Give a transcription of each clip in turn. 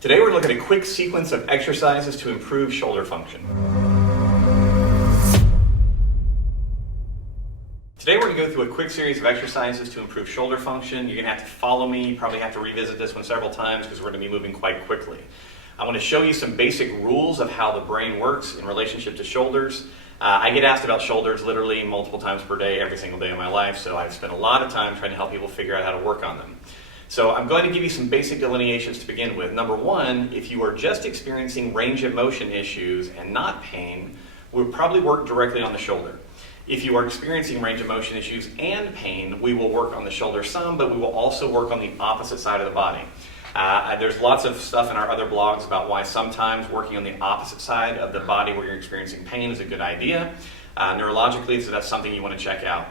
Today we're looking at a quick sequence of exercises to improve shoulder function. Today we're going to go through a quick series of exercises to improve shoulder function. You're going to have to follow me. You probably have to revisit this one several times because we're going to be moving quite quickly. I want to show you some basic rules of how the brain works in relationship to shoulders. I get asked about shoulders literally multiple times per day, every single day of my life, so I've spent a lot of time trying to help people figure out how to work on them. So I'm going to give you some basic delineations to begin with. Number one, if you are just experiencing range of motion issues and not pain, we'll probably work directly on the shoulder. If you are experiencing range of motion issues and pain, we will work on the shoulder some, but we will also work on the opposite side of the body. There's lots of stuff in our other blogs about why sometimes working on the opposite side of the body where you're experiencing pain is a good idea. Neurologically, so that's something you want to check out.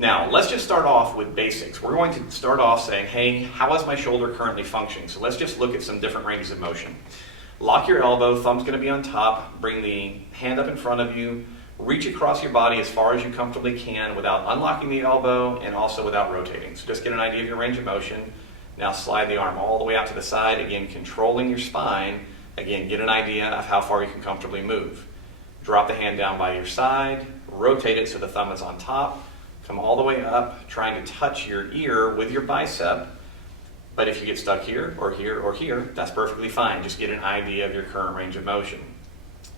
Now, let's just start off with basics. We're going to start off saying, hey, how is my shoulder currently functioning? So let's just look at some different ranges of motion. Lock your elbow, thumb's going to be on top, bring the hand up in front of you, reach across your body as far as you comfortably can without unlocking the elbow and also without rotating. So just get an idea of your range of motion. Now slide the arm all the way out to the side, again controlling your spine. Again, get an idea of how far you can comfortably move. Drop the hand down by your side, rotate it so the thumb is on top. Come all the way up, trying to touch your ear with your bicep. But if you get stuck here, or here, or here, that's perfectly fine. Just get an idea of your current range of motion.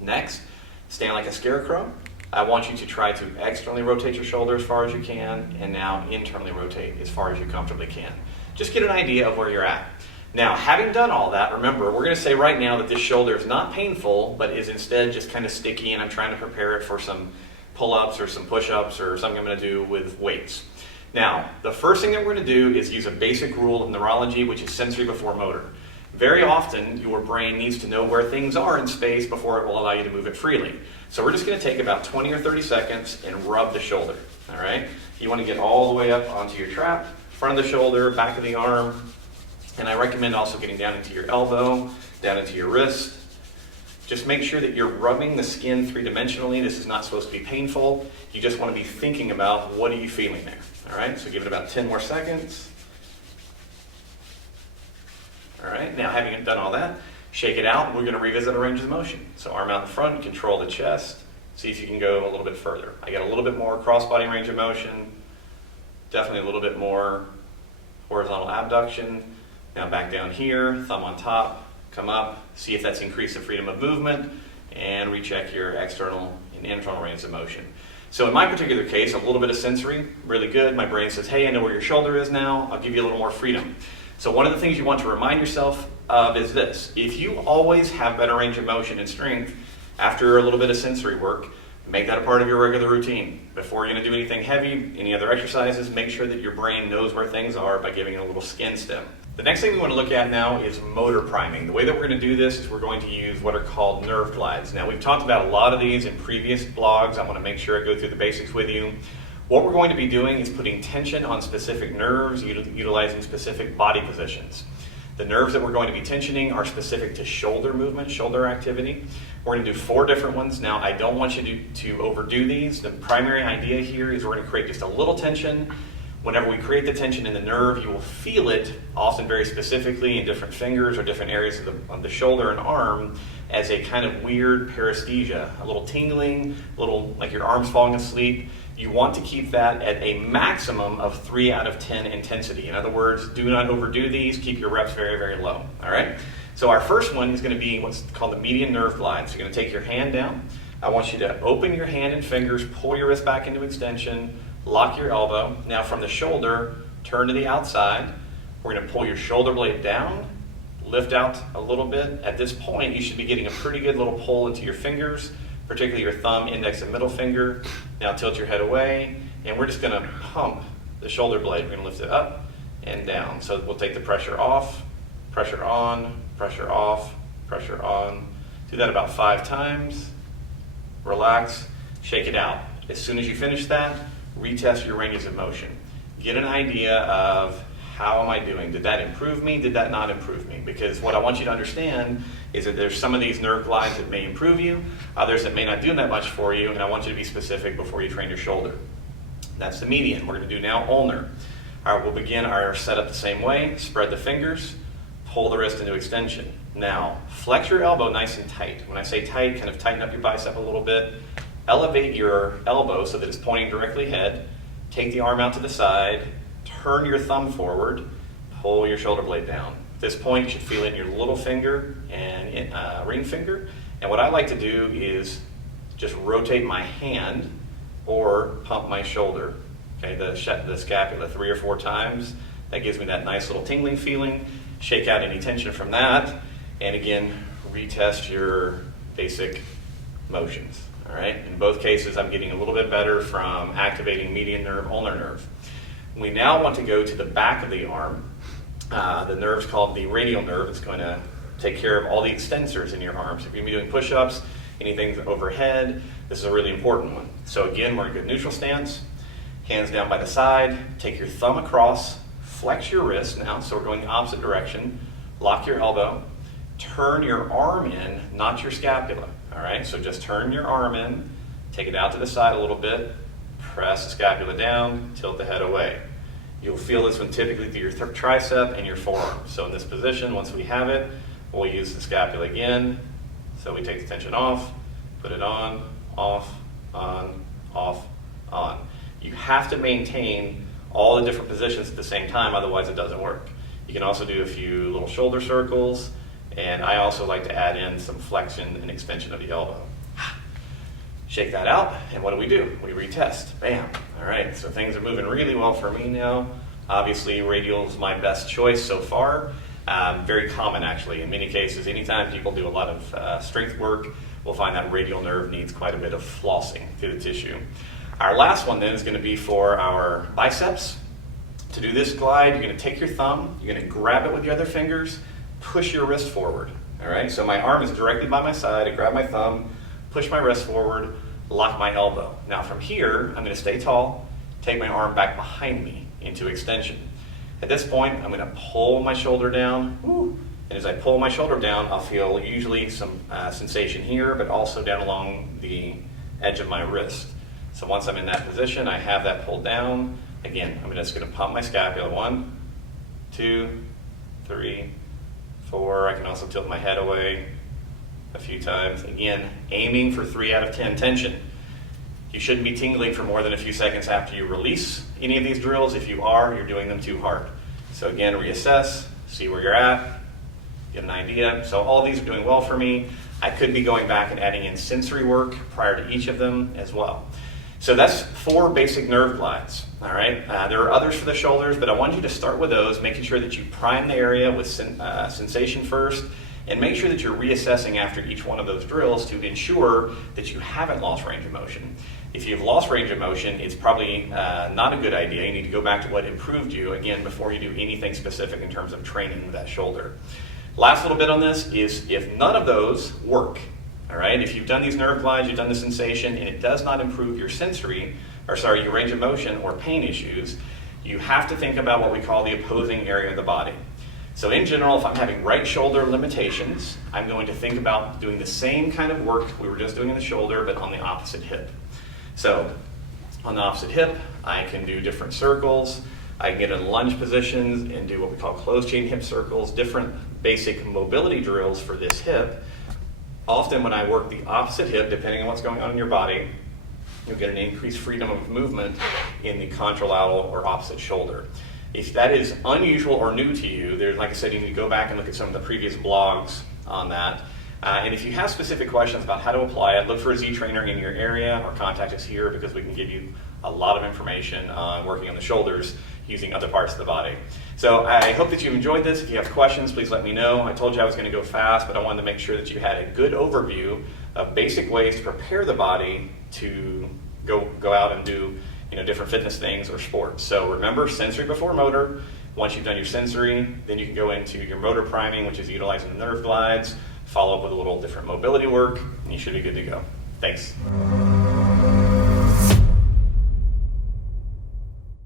Next, stand like a scarecrow. I want you to try to externally rotate your shoulder as far as you can, and now internally rotate as far as you comfortably can. Just get an idea of where you're at. Now, having done all that, remember, we're going to say right now that this shoulder is not painful, but is instead just kind of sticky, and I'm trying to prepare it for some pull-ups or some push-ups or something I'm going to do with weights. Now, the first thing that we're going to do is use a basic rule of neurology, which is sensory before motor. Very often, your brain needs to know where things are in space before it will allow you to move it freely. So we're just going to take about 20 or 30 seconds and rub the shoulder, all right? You want to get all the way up onto your trap, front of the shoulder, back of the arm, and I recommend also getting down into your elbow, down into your wrist. Just make sure that you're rubbing the skin three-dimensionally. This is not supposed to be painful. You just want to be thinking about what are you feeling there. All right, so give it about 10 more seconds. All right, now having done all that, shake it out. We're going to revisit our range of motion. So arm out in front, control the chest. See if you can go a little bit further. I got a little bit more cross-body range of motion. Definitely a little bit more horizontal abduction. Now back down here, thumb on top. Come up, see if that's increased the freedom of movement, and recheck your external and internal range of motion. So in my particular case, a little bit of sensory, really good. My brain says, hey, I know where your shoulder is now. I'll give you a little more freedom. So one of the things you want to remind yourself of is this. If you always have better range of motion and strength after a little bit of sensory work, make that a part of your regular routine. Before you're going to do anything heavy, any other exercises, make sure that your brain knows where things are by giving it a little skin stim. The next thing we want to look at now is motor priming. The way that we're going to do this is we're going to use what are called nerve glides. Now, we've talked about a lot of these in previous blogs. I want to make sure I go through the basics with you. What we're going to be doing is putting tension on specific nerves, utilizing specific body positions. The nerves that we're going to be tensioning are specific to shoulder movement, shoulder activity. We're going to do 4 different ones. Now, I don't want you to overdo these. The primary idea here is we're going to create just a little tension. Whenever we create the tension in the nerve, you will feel it, often very specifically in different fingers or different areas of the shoulder and arm, as a kind of weird paresthesia, a little tingling, a little like your arm's falling asleep. You want to keep that at a maximum of 3 out of 10 intensity. In other words, do not overdo these. Keep your reps very, very low. All right? So our first one is going to be what's called the median nerve glide. So you're going to take your hand down. I want you to open your hand and fingers, pull your wrist back into extension, lock your elbow. Now from the shoulder, turn to the outside. We're going to pull your shoulder blade down, lift out a little bit. At this point, you should be getting a pretty good little pull into your fingers, particularly your thumb, index, and middle finger. Now tilt your head away, and we're just going to pump the shoulder blade. We're going to lift it up and down. So we'll take the pressure off, pressure on, pressure off, pressure on. Do that about 5 times. Relax, shake it out. As soon as you finish that, retest your ranges of motion. Get an idea of how am I doing? Did that improve me? Did that not improve me? Because what I want you to understand is that there's some of these nerve glides that may improve you, others that may not do that much for you, and I want you to be specific before you train your shoulder. That's the median. We're going to do now ulnar. All right, we'll begin our setup the same way. Spread the fingers, pull the wrist into extension. Now, flex your elbow nice and tight. When I say tight, kind of tighten up your bicep a little bit. Elevate your elbow so that it's pointing directly ahead. Take the arm out to the side. Turn your thumb forward. Pull your shoulder blade down. At this point, you should feel it in your little finger and ring finger. And what I like to do is just rotate my hand or pump my shoulder. Okay, the scapula 3 or 4 times. That gives me that nice little tingling feeling. Shake out any tension from that. And again, retest your basic motions. All right. In both cases, I'm getting a little bit better from activating median nerve, ulnar nerve. We now want to go to the back of the arm. The nerve's called the radial nerve. It's going to take care of all the extensors in your arms. If you're going to be doing push-ups, anything overhead, this is a really important one. So again, we're in good neutral stance. Hands down by the side. Take your thumb across. Flex your wrist now. So we're going the opposite direction. Lock your elbow. Turn your arm in, not your scapula. All right, so just turn your arm in, take it out to the side a little bit, press the scapula down, tilt the head away. You'll feel this one typically through your tricep and your forearm. So in this position, once we have it, we'll use the scapula again. So we take the tension off, put it on, off, on, off, on. You have to maintain all the different positions at the same time, otherwise it doesn't work. You can also do a few little shoulder circles. And I also like to add in some flexion and extension of the elbow. Shake that out, and what do? We retest. Bam. All right, so things are moving really well for me now. Obviously, radial is my best choice so far. Very common, actually. In many cases, anytime people do a lot of strength work, we'll find that radial nerve needs quite a bit of flossing through the tissue. Our last one then is going to be for our biceps. To do this glide, you're going to take your thumb, you're going to grab it with your other fingers, push your wrist forward. All right, so my arm is directly by my side. I grab my thumb, push my wrist forward, lock my elbow. Now from here, I'm going to stay tall, take my arm back behind me into extension. At this point, I'm going to pull my shoulder down. And as I pull my shoulder down, I'll feel usually some sensation here, but also down along the edge of my wrist. So once I'm in that position, I have that pulled down. Again, I'm just going to pump my scapula. 1, 2, 3, 4. I can also tilt my head away a few times. Again, aiming for 3 out of 10 tension. You shouldn't be tingling for more than a few seconds after you release any of these drills. If you are, you're doing them too hard. So again, reassess, see where you're at, get an idea. So all these are doing well for me. I could be going back and adding in sensory work prior to each of them as well. So that's 4 basic nerve glides. All right. There are others for the shoulders, but I want you to start with those, making sure that you prime the area with sensation first, and make sure that you're reassessing after each one of those drills to ensure that you haven't lost range of motion. If you've lost range of motion, it's probably not a good idea. You need to go back to what improved you, again, before you do anything specific in terms of training that shoulder. Last little bit on this is if none of those work, all right, if you've done these nerve glides, you've done the sensation, and it does not improve your your range of motion or pain issues, you have to think about what we call the opposing area of the body. So in general, if I'm having right shoulder limitations, I'm going to think about doing the same kind of work we were just doing in the shoulder, but on the opposite hip. So on the opposite hip, I can do different circles. I can get in lunge positions and do what we call closed chain hip circles, different basic mobility drills for this hip. Often when I work the opposite hip, depending on what's going on in your body, you'll get an increased freedom of movement in the contralateral or opposite shoulder. If that is unusual or new to you, there's, like I said, you need to go back and look at some of the previous blogs on that. And if you have specific questions about how to apply it, look for a Z trainer in your area or contact us here because we can give you a lot of information on working on the shoulders using other parts of the body. So I hope that you've enjoyed this. If you have questions, please let me know. I told you I was going to go fast, but I wanted to make sure that you had a good overview of basic ways to prepare the body to go out and do different fitness things or sports. So remember, sensory before motor. Once you've done your sensory, then you can go into your motor priming, which is utilizing the nerve glides, follow up with a little different mobility work, and you should be good to go. Thanks.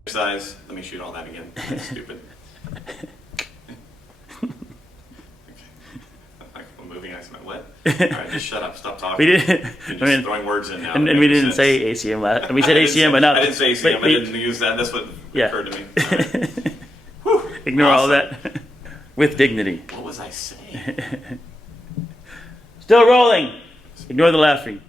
Exercise. Let me shoot all that again. That's stupid. I'm moving. I smell wet. All right, just shut up. Stop talking. We didn't. You're just throwing words in now. And we didn't say ACM last. We said ACM, but not. I didn't say ACM. I didn't use that. That's what occurred to me. Right. Ignore all of that with dignity. What was I saying? Still rolling. Ignore the laughing.